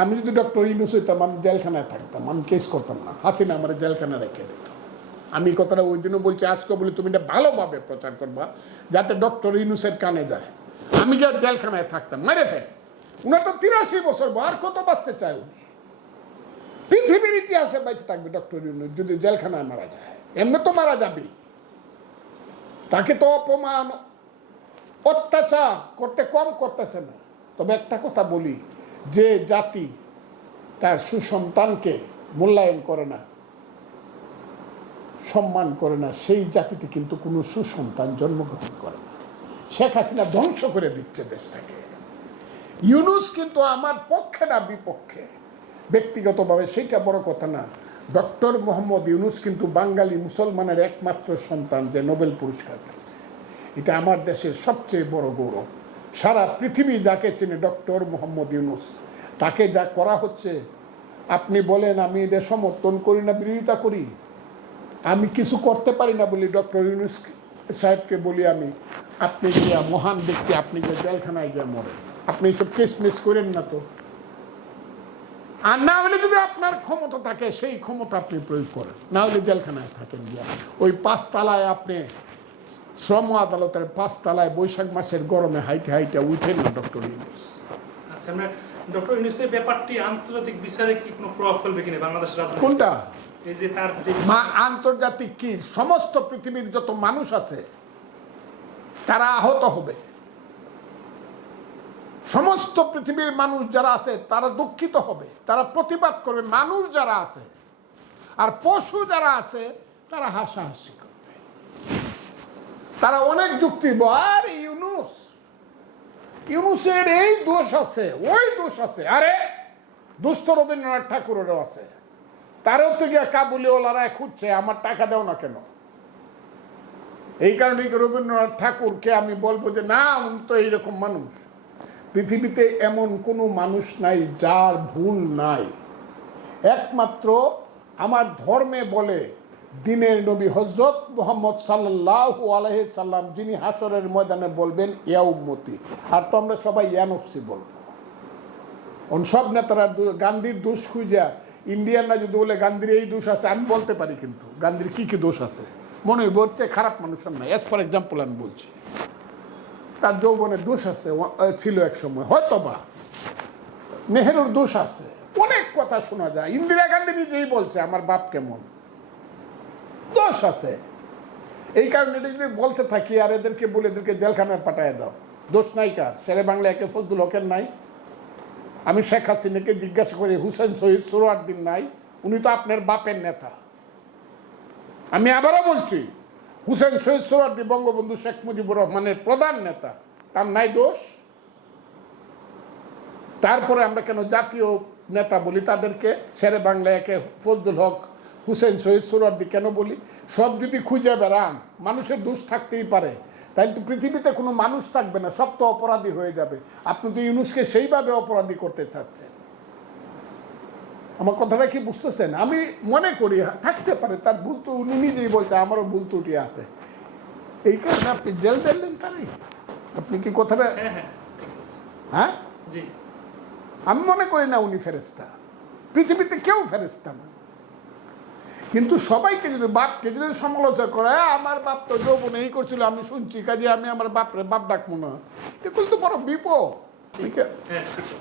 আমি যদি ডক্টর ইউনুস হইতাম, আমি জেলখানায় থাকতাম, আমি কেস করতাম না। হাসিনা আমার জেলখানায় রেখে দিত। আমি কথাটা ওই দিনও বলছি, আজকে বলি তুমি এটা ভালোভাবে প্রচার করবা, যাতে ডক্টর ইউনুসের কানে যায়। আমি গিয়ে জেলখানায় থাকতাম মেরে ফেল। উনার তো তিরাশি বছর আর কত বাঁচতে চায় উনি? পৃথিবীর ইতিহাসে বেঁচে থাকবে ডক্টর ইউনুস যদি জেলখানায় মারা যায়। এমনি তো মারা যাবে। তাকে তো অপমান, অত্যাচার করতে কম করতেছে না। তবে একটা কথা বলি যে জাতি তার সুসন্তানকে মূল্যায়ন করে না, সম্মান করে না, সেই জাতিতে কিন্তু কোনো সুসন্তান জন্মগ্রহণ করে না। শেখ হাসিনা ধ্বংস করে দিচ্ছে দেশটাকে। ইউনুস কিন্তু আমার পক্ষে না, বিপক্ষে। ব্যক্তিগতভাবে সেইটা বড় কথা না। ডক্টর মোহাম্মদ ইউনুস কিন্তু বাঙালি মুসলমানের একমাত্র সন্তান যে নোবেল পুরস্কার পেয়েছে। এটা আমার দেশের সবচেয়ে বড় গৌরব। সারা পৃথিবী যাকে চেনে ডক্টর মোহাম্মদ ইউনুস, তাকে যা করা হচ্ছে, আপনি বলেন, আমি এটা সমর্থন করি না, বিরোধিতা করি। আমি কিছু করতে পারি না, বলি ডক্টর ইউনুস সাহেবকে বলি আমি, আপনি গিয়া মহান ব্যক্তি, আপনি যে জেলখানায় গিয়ে মরেন, আপনি এইসব কেস মেস করেন না তো? আর না হলে যদি আপনার ক্ষমতা থাকে, সেই ক্ষমতা আপনি প্রয়োগ করেন। না হলে জেলখানায় থাকেন গিয়া। ওই পাঁচতলায় আপনি শ্রম আদালতের পাঁচতলায় বৈশাখ মাসের গরমে হাইটে হাইটে উঠেন না ডক্টর ইউনুস। আচ্ছা ডক্টর ইউনুসের ব্যাপারটি আন্তর্জাতিক বিচারে কি কোনো প্রভাব ফেলবে কিনা বাংলাদেশ কোনটা? এই যে তার মা আন্তর্জাতিক কি? সমস্ত পৃথিবীর যত মানুষ আছে তারা আহত হবে। সমস্ত পৃথিবীর মানুষ যারা আছে তারা দুঃখিত হবে। তারা প্রতিবাদ করবে মানুষ যারা আছে আর পশু যারা আছে তারা হাসাহাসি করবে। তারা অনেক যুক্তি আর ইউনুস, ইউনুসের এই দোষ আছে, ওই দোষ আছে। আরে দুস্থ রবীন্দ্রনাথ ঠাকুরেরও আছে। তারও তো গিয়ে কাবুলিওয়ালারা খুঁজছে, আমার টাকা দাও না কেন? এই কারণে রবীন্দ্রনাথ ঠাকুরকে আমি বলব যে, না, উনি তো এইরকম মানুষ। পৃথিবীতে এমন কোনো মানুষ নাই যার ভুল নাই। একমাত্র আমার ধর্মে বলে দিনের নবী হজরত মোহাম্মদ সাল্লাহ আলহ সাল্লাম, যিনি হাসরের ময়দানে বলবেন, ইয়া উম্মতি। আর তো আমরা সবাই ইয়ানফসি বলব। সব নেতারা গান্ধীর দোষ খুঁজা, ইন্ডিয়ানরা যদি বলে, গান্ধীর এই দোষ আছে, আমি বলতে পারি কিন্তু, গান্ধীর কি কি দোষ আছে? মনে হয় বলছে খারাপ মানুষের নাই। অ্যাজ ফর এক্সাম্পল আমি বলছি, তার যৌবনের দোষ আছে ছিল এক সময় হয়তো বা নেহেরুর দোষ আছে। অনেক কথা শোনা যায়। ইন্দিরা গান্ধী নিজেই বলছে, আমার বাপ কেমন? দোষ আছে। এই কারণে যদি বলতে থাকি, আর এদেরকে বলে এদেরকে জেলখানায় পাঠায় দাও। দোষ নাই কার? শেরে বাংলা একে ফজলুল হকের নাই। আমি শেখ হাসিনাকে জিজ্ঞাসা করি, হুসেন শহীদ সোহরাদ্দিন নাই, উনি তো আপনার বাপের নেতা। আমি আবারও বলছি, হুসেন শহীদ সোহরাদ্দিন বঙ্গবন্ধু শেখ মুজিবুর রহমানের প্রধান নেতা। তার নাই দোষ। তারপরে আমরা কেন জাতীয় নেতা বলি তাদেরকে? শেরে বাংলা একে ফজলুল হক হুসেন শহীদ সোহরাদ্দি কেন বলি? সব যদি খুঁজে বেড়ান মানুষের দোষ থাকতেই পারে। তাই তো পৃথিবীতে কোনো মানুষ থাকবে না সব তো অপরাধী হয়ে যাবে। আপনি তো ইউনুসকে সেইভাবে অপরাধী করতে চাচ্ছেন। আমার কথাটা কি বুঝতেছেন? আমি মনে করি হ্যাঁ, থাকতে পারে তার ভুল তো উনি নিজেই বলছে আমারও ভুল ত্রুটি আছে। এই কারণে আপনি জেল দিলেন তারই? আপনি কি কথাটা হ্যাঁ হ্যাঁ হ্যাঁ? জি। আমি মনে করি না উনি ফেরেস্তা পৃথিবীতে কেউ ফেরেস্তা না। কিন্তু সবাইকে যদি বাপকে যদি সমালোচনা করে "আ, আমার বাপ তো যৌবন এই করছিল আমি শুনছি কাজে আমি আমার বাপরে বাপ ডাকবো না। এগুলো তো বড় বিপদ। হ্যাঁ ঠিক আছে।